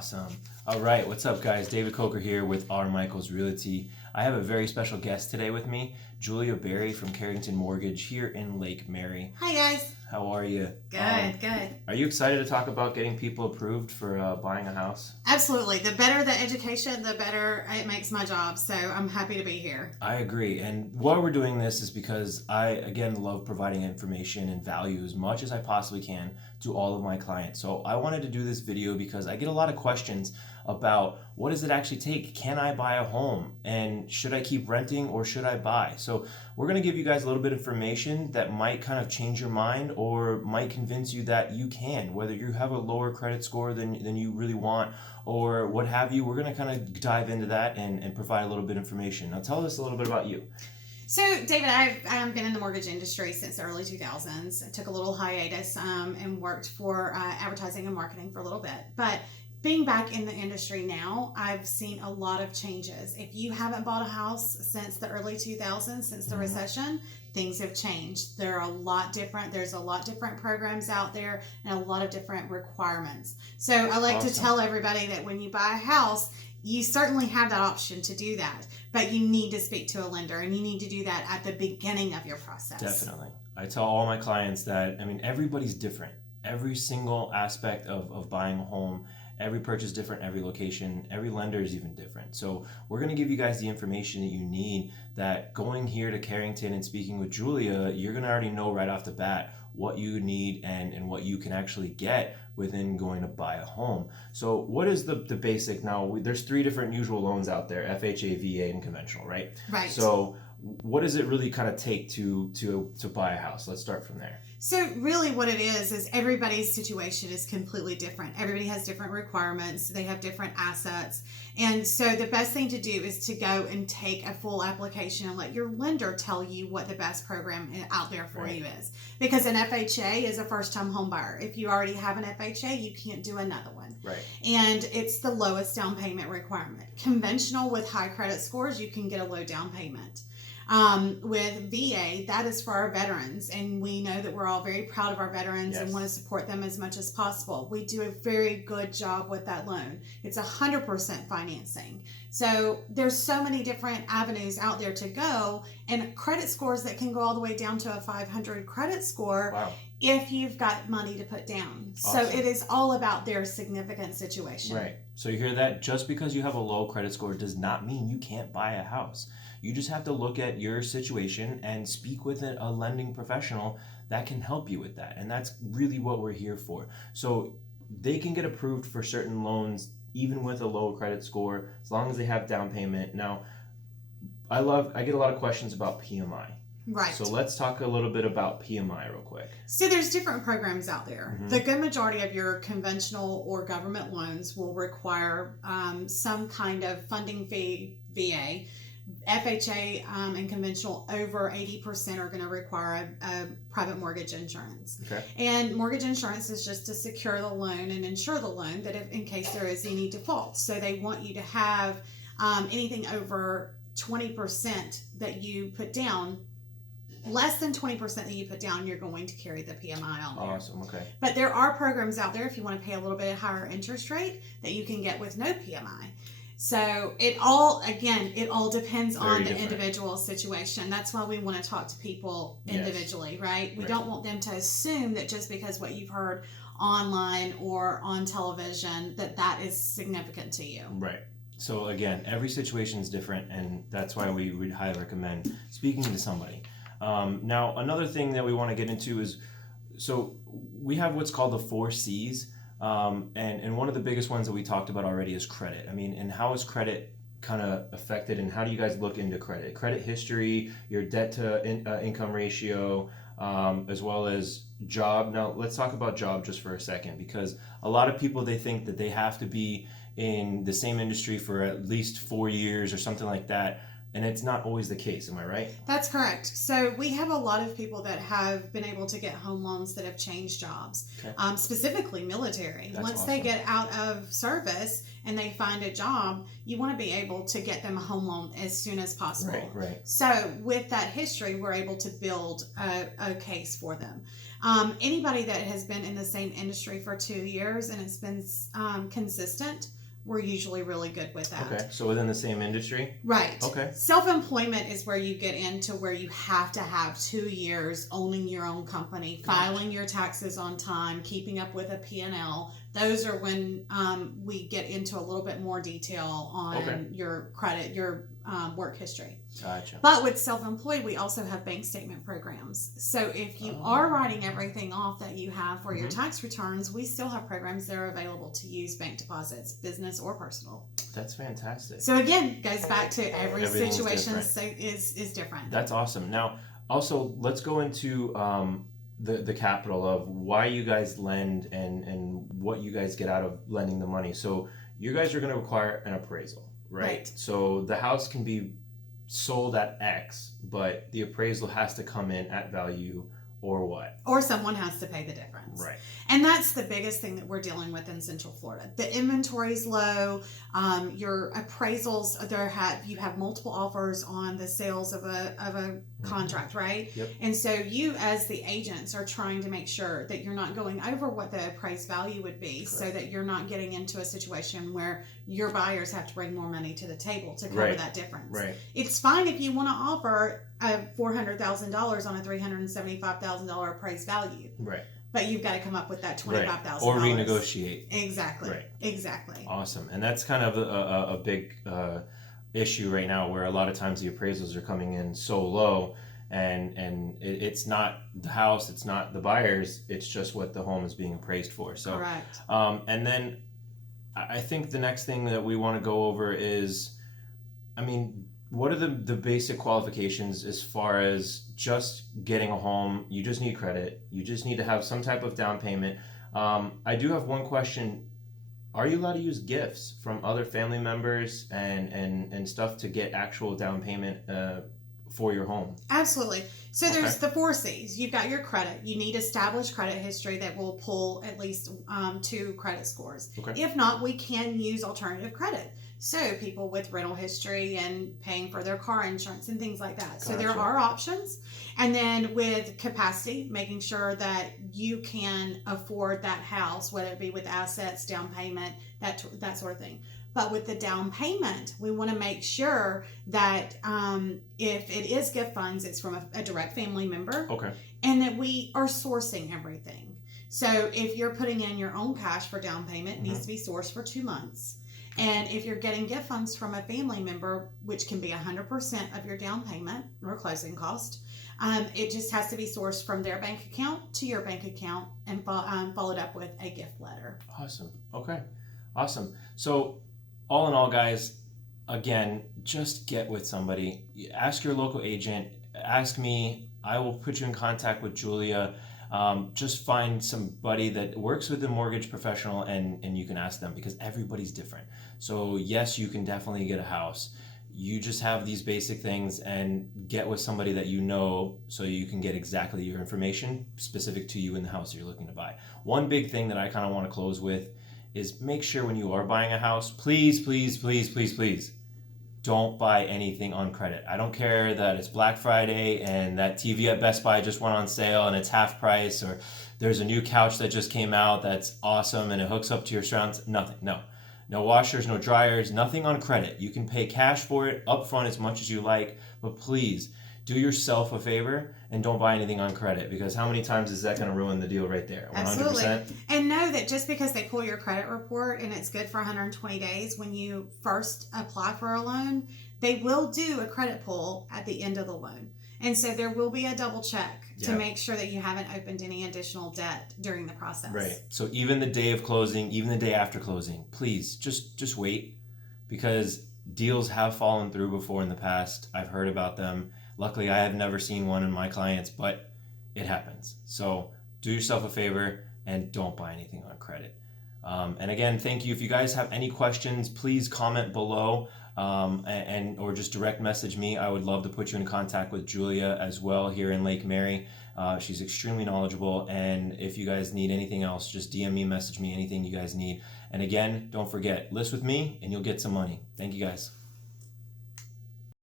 Awesome. All right, what's up, guys? David Coker here with R. Michaels Realty. I have a very special guest today with me, Julia Berry from Carrington Mortgage here in Lake Mary. Hi, guys. How are you? Good. Are you excited to talk about getting people approved for buying a house? Absolutely. The better the education, the better it makes my job. So I'm happy to be here. I agree. And why we're doing this is because I, again, love providing information and value as much as I possibly can to all of my clients. So I wanted to do this video because I get a lot of questions about what does it actually take? Can I buy a home? And should I keep renting or should I buy? So we're going to give you guys a little bit of information that might kind of change your mind or might convince you that you can, whether you have a lower credit score than you really want or what have you. We're going to kind of dive into that and provide a little bit of information. Now tell us a little bit about you. So, David, I've been in the mortgage industry since the early 2000s. I took a little hiatus and worked for advertising and marketing for a little bit. But being back in the industry now, I've seen a lot of changes. If you haven't bought a house since the early 2000s, since the recession, things have changed. They're a lot different. There's a lot different programs out there and a lot of different requirements. So I like to tell everybody that when you buy a house, you certainly have that option to do that, but you need to speak to a lender and you need to do that at the beginning of your process. Definitely. I tell all my clients that, everybody's different. Every single aspect of buying a home, every purchase different, every location, every lender is even different. So we're going to give you guys the information that you need, that going here to Carrington and speaking with Julia, you're going to already know right off the bat what you need and what you can actually get within going to buy a home. So what is the basic? Now, there's three different usual loans out there: FHA, VA, and conventional, right? Right. So what does it really kind of take to buy a house? Let's start from there. So really what it is everybody's situation is completely different. Everybody has different requirements. They have different assets. And so the best thing to do is to go and take a full application and let your lender tell you what the best program out there for you is. Because an FHA is a first-time home buyer. If you already have an FHA, you can't do another one. Right. And it's the lowest down payment requirement. Conventional with high credit scores, you can get a low down payment. With VA, that is for our veterans, and we know that we're all very proud of our veterans and want to support them as much as possible. We do a very good job with that loan. It's 100% financing. So there's so many different avenues out there to go, and credit scores that can go all the way down to a 500 credit score. Wow. If you've got money to put down. Awesome. So it is all about their significant situation. Right. So you hear that? Just because you have a low credit score does not mean you can't buy a house. You just have to look at your situation and speak with a lending professional that can help you with that. And that's really what we're here for. So they can get approved for certain loans even with a low credit score as long as they have down payment. Now, I get a lot of questions about PMI. Right. So let's talk a little bit about PMI real quick. So there's different programs out there. The good majority of your conventional or government loans will require some kind of funding fee, VA. FHA and conventional over 80% are going to require a private mortgage insurance. Okay. And mortgage insurance is just to secure the loan and insure the loan that in case there is any default. So they want you to have anything over 20% that you put down. Less than 20% that you put down, you're going to carry the PMI on there. Awesome, okay. But there are programs out there if you want to pay a little bit higher interest rate that you can get with no PMI. So it all depends on the individual situation. That's why we want to talk to people individually, right? We don't want them to assume that just because what you've heard online or on television that is significant to you. Right. So again, every situation is different, and that's why we highly recommend speaking to somebody. Now, another thing that we want to get into is, so we have what's called the 4 C's, and one of the biggest ones that we talked about already is credit. And how is credit kind of affected, and how do you guys look into credit? Credit history, your debt to income ratio, as well as job. Now, let's talk about job just for a second, because a lot of people, they think that they have to be in the same industry for at least 4 years or something like that. And it's not always the case, am I right? That's correct. So we have a lot of people that have been able to get home loans that have changed jobs, specifically military. Once they get out of service and they find a job, you want to be able to get them a home loan as soon as possible. Right. So with that history, we're able to build a case for them. Anybody that has been in the same industry for 2 years and it's been consistent, we're usually really good with that. Okay, so within the same industry? Right. Okay. Self-employment is where you get into where you have to have 2 years owning your own company, filing your taxes on time, keeping up with a P&L. Those are when we get into a little bit more detail on your credit, your work history. Gotcha. But with self-employed, we also have bank statement programs. So if you are writing everything off that you have for your tax returns, we still have programs that are available to use bank deposits, business or personal. That's fantastic. So again, goes back to every situation different. is different. That's awesome. Now, also, let's go into the capital of why you guys lend and what you guys get out of lending the money. So you guys are going to require an appraisal, right? So the house can be sold at X, but the appraisal has to come in at value or what? Or someone has to pay the difference. Right. And that's the biggest thing that we're dealing with in Central Florida. The inventory is low. Your appraisals, you have multiple offers on the sales of a contract, right? Yep. And so you as the agents are trying to make sure that you're not going over what the appraised value would be. Correct. So that you're not getting into a situation where your buyers have to bring more money to the table to cover that difference. Right. It's fine if you want to offer $400,000 on a $375,000 appraised value. Right. But you've got to come up with that $25,000. Or renegotiate. Exactly. Right. Exactly. Awesome. And that's kind of a big issue right now where a lot of times the appraisals are coming in so low and it's not the house, it's not the buyers, it's just what the home is being appraised for. So, correct. And then I think the next thing that we want to go over is, what are the basic qualifications as far as just getting a home? You just need credit. You just need to have some type of down payment. I do have one question. Are you allowed to use gifts from other family members and stuff to get actual down payment for your home? Absolutely. So there's the 4 C's. You've got your credit. You need established credit history that will pull at least 2 credit scores. Okay. If not, we can use alternative credit. So people with rental history and paying for their car insurance and things like that. Gotcha. So there are options. And then with capacity, making sure that you can afford that house, whether it be with assets, down payment, that sort of thing. But with the down payment, we want to make sure that if it is gift funds, it's from a direct family member. Okay. And that we are sourcing everything. So if you're putting in your own cash for down payment, it needs to be sourced for 2 months. And if you're getting gift funds from a family member, which can be 100% of your down payment or closing cost, it just has to be sourced from their bank account to your bank account and followed up with a gift letter. Awesome. Okay. Awesome. So all in all, guys, again, just get with somebody. Ask your local agent. Ask me. I will put you in contact with Julia. Just find somebody that works with a mortgage professional and you can ask them because everybody's different. So yes, you can definitely get a house. You just have these basic things and get with somebody that you know so you can get exactly your information specific to you in the house you're looking to buy. One big thing that I kind of want to close with is make sure when you are buying a house, please, please, please, please, please, don't buy anything on credit. I don't care that it's Black Friday and that TV at Best Buy just went on sale and it's half price, or there's a new couch that just came out that's awesome and it hooks up to your surrounds. Nothing. No washers, no dryers, nothing on credit. You can pay cash for it upfront as much as you like, but please do yourself a favor and don't buy anything on credit, because how many times is that going to ruin the deal right there? 100%? Absolutely. And know that just because they pull your credit report and it's good for 120 days when you first apply for a loan, they will do a credit pull at the end of the loan. And so there will be a double check to make sure that you haven't opened any additional debt during the process. Right. So even the day of closing, even the day after closing, please just wait, because deals have fallen through before in the past. I've heard about them. Luckily, I have never seen one in my clients, but it happens. So do yourself a favor and don't buy anything on credit. And again, thank you. If you guys have any questions, please comment below or just direct message me. I would love to put you in contact with Julia as well here in Lake Mary. She's extremely knowledgeable. And if you guys need anything else, just DM me, message me, anything you guys need. And again, don't forget, list with me and you'll get some money. Thank you guys.